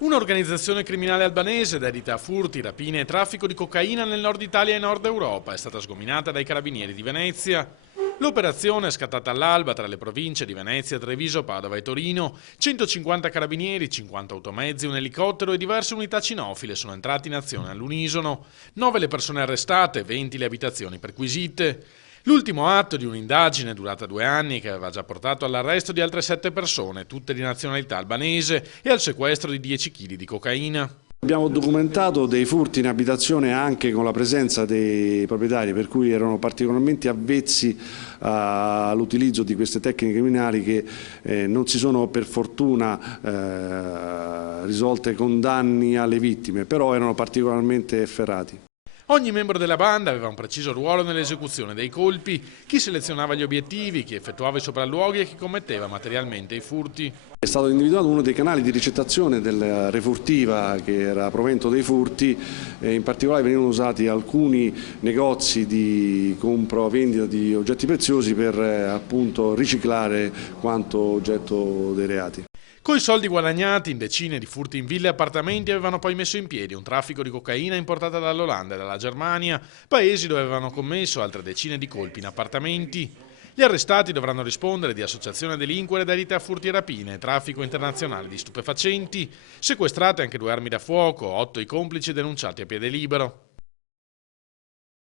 Un'organizzazione criminale albanese dedita a furti, rapine e traffico di cocaina nel nord Italia e nord Europa è stata sgominata dai carabinieri di Venezia. L'operazione è scattata all'alba tra le province di Venezia, Treviso, Padova e Torino. 150 carabinieri, 50 automezzi, un elicottero e diverse unità cinofile sono entrati in azione all'unisono. 9 le persone arrestate, 20 le abitazioni perquisite. L'ultimo atto di un'indagine durata 2 anni che aveva già portato all'arresto di altre 7 persone, tutte di nazionalità albanese, e al sequestro di 10 kg di cocaina. Abbiamo documentato dei furti in abitazione anche con la presenza dei proprietari, per cui erano particolarmente avvezzi all'utilizzo di queste tecniche criminali che non si sono per fortuna risolte con danni alle vittime, però erano particolarmente efferati. Ogni membro della banda aveva un preciso ruolo nell'esecuzione dei colpi, chi selezionava gli obiettivi, chi effettuava i sopralluoghi e chi commetteva materialmente i furti. È stato individuato uno dei canali di ricettazione della refurtiva che era provento dei furti, in particolare venivano usati alcuni negozi di compra-vendita di oggetti preziosi per appunto riciclare quanto oggetto dei reati. Coi soldi guadagnati in decine di furti in ville e appartamenti avevano poi messo in piedi un traffico di cocaina importata dall'Olanda e dalla Germania, paesi dove avevano commesso altre decine di colpi in appartamenti. Gli arrestati dovranno rispondere di associazione a delinquere dedita a furti e rapine, traffico internazionale di stupefacenti, sequestrate anche 2 armi da fuoco, 8 i complici denunciati a piede libero.